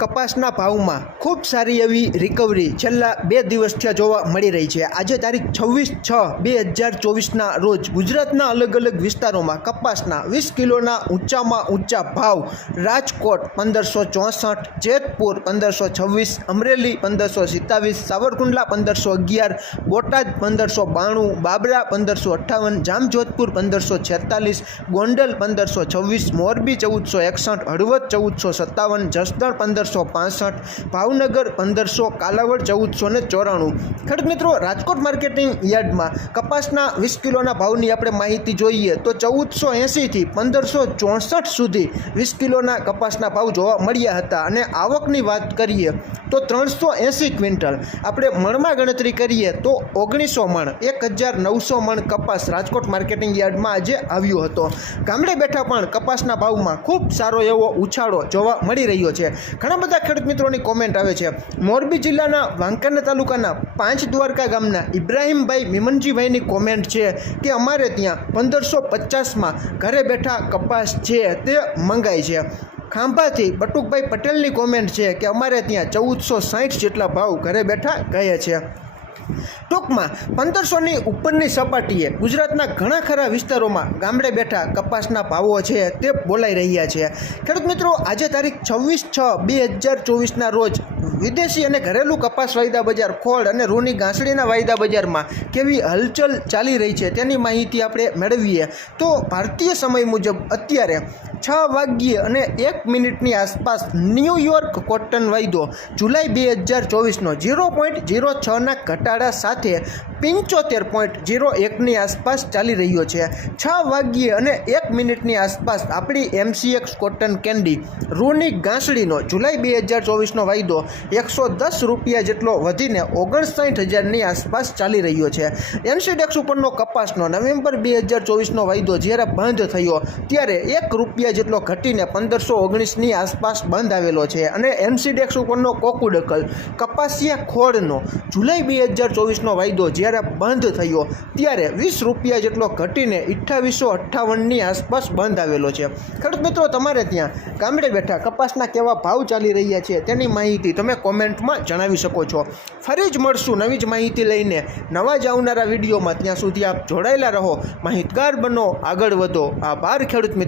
કપાસના ભાવમાં ખૂબ સારી એવી રિકવરી છેલ્લા બે દિવસથી જોવા મળી રહી છે. આજે તારીખ છવ્વીસ છ બે હજાર ચોવીસના રોજ ગુજરાતના અલગ અલગ વિસ્તારોમાં કપાસના વીસ કિલોના ઊંચામાં ઊંચા ભાવ રાજકોટ પંદરસો ચોસઠ, જેતપુર પંદરસો છવ્વીસ, અમરેલી પંદરસો સિત્તાવીસ, સાવરકુંડલા પંદરસો અગિયાર, બોટાદ પંદરસો બાણું, બાબરા પંદરસો અઠ્ઠાવન, જામજોધપુર પંદરસો છેતાલીસ, ગોંડલ પંદરસો છવ્વીસ, મોરબી ચૌદસો એકસઠ, હળવદ ચૌદસો સત્તાવન, જસદણ પંદરસો પાસઠ, ભાવનગર પંદરસો, કાલાવડ ચૌદસો ને ચોરાણું. ખેડૂત મિત્રો, રાજકોટ માર્કેટિંગ યાર્ડમાં કપાસના વીસ કિલોના ભાવની આપણે માહિતી જોઈએ તો ચૌદસો એંસીથી પંદરસો ચોસઠ સુધી વીસ કિલોના કપાસના ભાવ જોવા મળ્યા હતા. અને આવકની વાત કરીએ તો ત્રણસો એંસી ક્વિન્ટલ. આપણે મણમાં ગણતરી કરીએ તો ઓગણીસો મણ, એક હજાર નવસો મણ કપાસ રાજકોટ માર્કેટિંગ યાર્ડમાં આજે આવ્યો હતો. ગામડે બેઠા પણ કપાસના ભાવમાં ખૂબ સારો એવો ઉછાળો જોવા મળી રહ્યો છે. ઘણા બધા ખેડૂત મિત્રોની કોમેન્ટ આવે છે. મોરબી જિલ્લાના વાંકાના તાલુકાના પાંચ દ્વારકા ગામના ઇબ્રાહીમભાઈ મિમનજીભાઈની કોમેન્ટ છે કે અમારે ત્યાં પંદરસો પચાસમાં ઘરે બેઠા કપાસ છે તે મંગાય છે. ખાંભાથી બટુકભાઈ પટેલની કોમેન્ટ છે કે અમારે ત્યાં ચૌદસો સાહીઠ જેટલા ભાવ ઘરે બેઠા ગયા છે. ટૂંકમાં પંદરસોની ઉપરની સપાટીએ ગુજરાતના ઘણા ખરા વિસ્તારોમાં ગામડે બેઠા કપાસના ભાવો છે તે બોલાઈ રહ્યા છે. ખેડૂત મિત્રો, આજે તારીખ છવ્વીસ છ બે હજાર ચોવીસના રોજ વિદેશી અને ઘરેલું કપાસ વાયદા બજાર ખોળ અને રૂની ઘાસડીના વાયદા બજારમાં કેવી હલચલ ચાલી રહી છે તેની માહિતી આપણે મેળવીએ. તો ભારતીય સમય મુજબ અત્યારે છ વાગ્યે અને એક મિનિટની આસપાસ ન્યૂયોર્ક કોટન વાયદો જુલાઈ બે હજાર ચોવીસનો ઝીરો પોઈન્ટ ઝીરો છના ઘટાડા સાથે પંચોતેર પોઈન્ટ ઝીરો એકની આસપાસ ચાલી રહ્યો છે. છ વાગ્યે અને એક મિનિટની આસપાસ આપણી એમસીએક્સ કોટન કેન્ડી રૂની ઘાસડીનો જુલાઈ બે હજાર ચોવીસનો વાયદો એકસો દસ રૂપિયા જેટલો વધીને ઓગણસાઠ હજારની આસપાસ ચાલી રહ્યો છે. એનસીડેક્સ ઉપરનો કપાસનો નવેમ્બર બે હજાર ચોવીસનો વાયદો જ્યારે બંધ થયો ત્યારે એક રૂપિયા જેટલો ઘટીને પંદરસો ઓગણીસની આસપાસ બંધ આવેલો છે અને એનસીડેક્સ ઉપરનો કોકુડકલ કપાસિયા ખોળનો જુલાઈ બે હજાર ચોવીસનો વાયદો જ્યારે બંધ થયો, ત્યારે વીસ રૂપિયા જેટલો ઘટીને અઠ્ઠાવીસો અઠ્ઠાવનની આસપાસ બંધ આવેલો છે. ખેડૂત મિત્રો, તમારે ત્યાં ગામડે બેઠા કપાસના કેવા ભાવ ચાલી રહ્યા છે તેની માહિતી તમે કોમેન્ટમાં જણાવી શકો છો. ફરી જ મળશું નવી જ માહિતી લઈને. નવા જ આવનારા વિડીયોમાં ત્યાં સુધી આપ જોડાયેલા રહો. માહિતગાર બનો, આગળ વધો. આભાર ખેડૂત મિત્રો.